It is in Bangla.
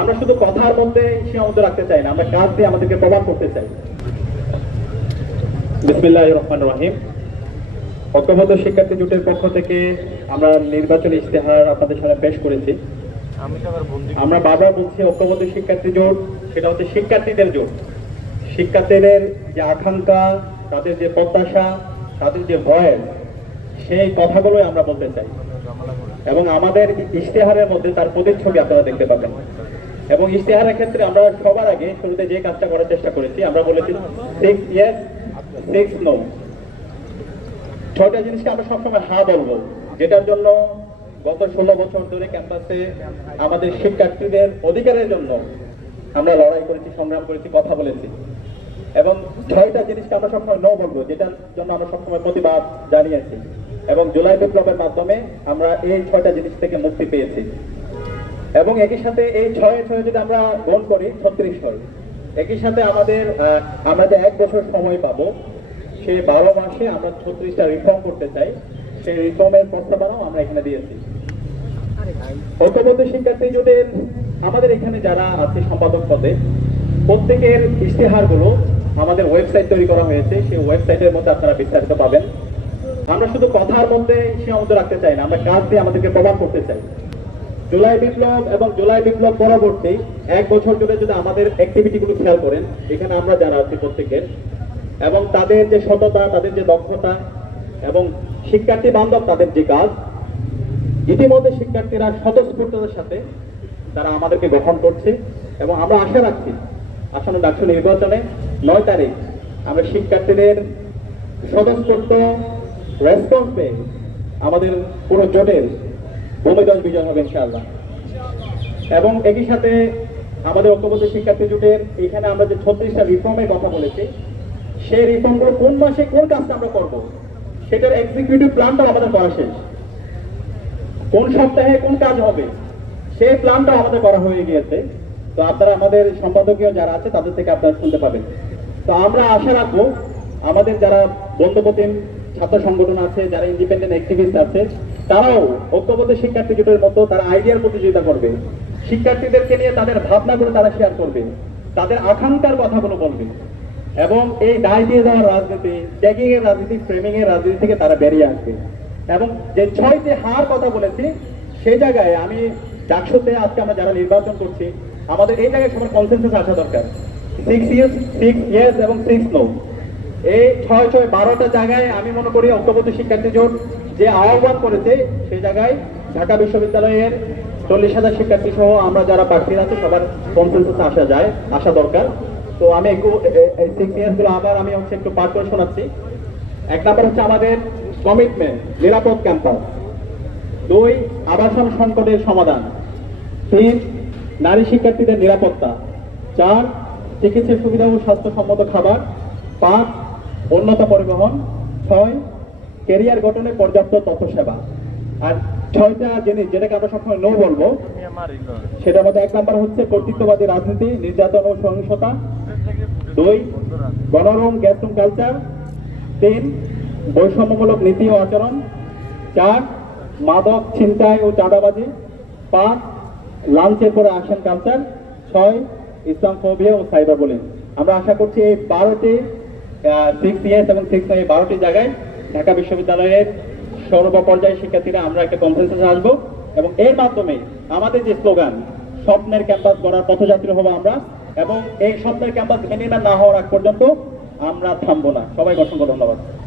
আমরা শুধু কথার মধ্যে সীমাবদ্ধ রাখতে চাই না আমরা কাজ দিয়ে আমাদেরকে প্রমাণ করতে চাই। বিসমিল্লাহ রহমান রহিম। ঐক্যবদ্ধ শিক্ষার্থী জোটের পক্ষ থেকে আমরা নির্বাচনী ইশতেহার আপনাদের সামনে পেশ করেছি। আমরা বারবার বলছি ঐক্যবদ্ধ শিক্ষার্থী জোট সেটা হচ্ছে শিক্ষার্থীদের জোট। শিক্ষার্থীদের যে আকাঙ্ক্ষা তাদের যে প্রত্যাশা তাদের যে ভয়েস সেই কথাগুলোই আমরা বলতে চাই। এবং আমাদের ইশতেহারের মধ্যে তার প্রতিচ্ছবি আপনারা দেখতে পাবেন। এবং ইশতেহারের ক্ষেত্রে আমরা সবার আগে শুরুতে যে কাজটা করার চেষ্টা করেছি, আমরা বলেছি ছয়টা জিনিসকে আমরা সবসময় হা বলব, যেটার জন্য গত ষোলো বছর ধরে ক্যাম্পাসে আমাদের শিক্ষার্থীদের অধিকারের জন্য আমরা লড়াই করেছি, সংগ্রাম করেছি, কথা বলেছি। এবং ছয়টা জিনিসকে আমরা সবসময় নো বলব, যেটার জন্য আমরা সবসময় প্রতিবাদ জানিয়েছি। এবং জুলাই বিপ্লবের মাধ্যমে আমরা এই ছয়টা জিনিস থেকে মুক্তি পেয়েছি। এবং একই সাথে এই ছয়ে ছয়ে যদি আমরা গুণ করি, ছত্রিশ হয় একই সাথে আমাদের আমরা যে এক বছর সময় পাবো সেই বারো মাসে আমরা ছত্রিশটা রিফর্ম করতে চাই। সেই রিফর্মের প্রস্তাবনাও আমরা এখানে দিয়েছি। ঐক্যবদ্ধ শিক্ষার্থী যদি আমাদের এখানে যারা আছে সম্পাদক পদে, প্রত্যেকের ইশতেহারগুলো আমাদের ওয়েবসাইট তৈরি করা হয়েছে। সেই ওয়েবসাইটের মধ্যে আপনারা বিস্তারিত পাবেন। আমরা শুধু কথার মধ্যে সীমাবদ্ধ রাখতে চাই না, আমরা কাজ দিয়ে আমাদেরকে প্রমাণ করতে চাই। জুলাই বিপ্লব এবং জুলাই বিপ্লব পরবর্তী এক বছর ধরে যদি আমাদের অ্যাক্টিভিটিগুলো খেয়াল করেন, এখানে আমরা যারা আছি প্রত্যেকের এবং তাদের যে সততা, তাদের যে দক্ষতা এবং শিক্ষার্থী বান্ধব তাদের যে কাজ, ইতিমধ্যে শিক্ষার্থীরা স্বতঃস্ফূর্ততার সাথে তারা আমাদেরকে গ্রহণ করছে এবং আমরা আশা রাখছি, আসন্ন ডাকসু নির্বাচনে নয় তারিখ আমরা শিক্ষার্থীদের স্বতঃস্ফূর্ত রেসপন্স পেয়ে আমাদের পুরো জোটের ভূমিদল বিজয় হবে ইনশাআল্লাহ। এবং একই সাথে আমাদের ঐক্যবদ্ধ শিক্ষার্থী জোটের এখানে আমরা যে ছত্রিশটা রিফর্মের কথা বলেছি, সেই রিফর্মগুলো কোন মাসে কোন কাজটা আমরা করব, সেটার এক্সিকিউটিভ প্ল্যানটাও আমাদের করা শেষ। কোন সপ্তাহে কোন কাজ হবে, সেই প্ল্যানটা আমাদের করা হয়ে গিয়েছে। তো আপনারা আমাদের সম্পাদকীয় যারা আছে, তাদের থেকে আপনারা শুনতে পাবেন। তো আমরা আশা রাখব, আমাদের যারা বন্ধুপতিম ছাত্র সংগঠন আছে, যারা ইন্ডিপেন্ডেন্ট অ্যাক্টিভিস্ট আছে তারাও ঐক্যবদ্ধ শিক্ষার্থী জোটের মতো তারা আইডিয়ার প্রতিযোগিতা করবে। শিক্ষার্থীদেরকে নিয়ে তাদের ভাবনাগুলো তারা শেয়ার করবে। তাদের আকাঙ্ক্ষার কথাগুলো বলবে। এবং এই দায় দিয়ে দেওয়ার রাজনীতি ট্যাগিং এর রাজনীতি ফ্রেমিং এর রাজনীতি থেকে তারা বেরিয়ে আসবে। এবং যে ছয়টি হার কথা বলেছি, সেই জায়গায় আমি ডাকসুতে আজকে আমরা যারা নির্বাচন করছি, আমাদের এই জায়গায় সবার কনসেন্সাস আসা দরকার। সিক্স ইয়ার্স সিক্স ইয়ার্স এবং সিক্স নো এই ছয় ছয় বারোটা জায়গায় আমি মনে করি ঐক্যবদ্ধ শিক্ষার্থী জোট যে আহ্বান করেছে, সেই জায়গায় ঢাকা বিশ্ববিদ্যালয়ের চল্লিশ হাজার শিক্ষার্থী সহ আমরা যারা প্রার্থীরা আছে, সবার কনসেন্সাস আসা যায়, আসা দরকার। তো আমি একটু আবার আমি হচ্ছে একটু পাঠ করে শোনাচ্ছি। এক নাম্বার হচ্ছে আমাদের কমিটমেন্ট নিরাপদ ক্যাম্পাস দুই, আবাসন সংকটের সমাধান। তিন, নারী শিক্ষার্থীদের নিরাপত্তা। চার, চিকিৎসা সুবিধা ও স্বাস্থ্যসম্মত খাবার। পাঁচ উন্নত পরিবহন, ছয় কেরিয়ার গঠনে পর্যাপ্ত তথ্য সেবা আর ছয়টা জিনিস যেটাকে আমরা সবসময় নো বলব সেটার মধ্যে এক নাম্বার হচ্ছে কর্তৃত্ববাদী রাজনীতি, নির্যাতন ও সহিংসতা। দুই, গণরুম গ্যাসরুম কালচার তিন, বৈষম্যমূলক নীতি ও আচরণ। চার, মাদক ছিনতাই ও চাঁদাবাজি। পাঁচ, লাঞ্চের পরে আসেন কালচার ছয় ইসলাম ফোবিয়া ও সাইবার বুলিং আমরা আশা করছি এই বারোটি এবং সিক্স এই বারোটি জায়গায় ঢাকা বিশ্ববিদ্যালয়ের সর্ব পর্যায়ের শিক্ষার্থীরা আমরা একটা কনফারেন্সে আসব এবং এর মাধ্যমে আমাদের যে স্লোগান স্বপ্নের ক্যাম্পাস গড়ার পথযাত্রী হব আমরা এবং এই স্বপ্নের ক্যাম্পাস ভেঙে না হওয়ার আগ পর্যন্ত আমরা থামবো না। সবাই অসংখ্য ধন্যবাদ।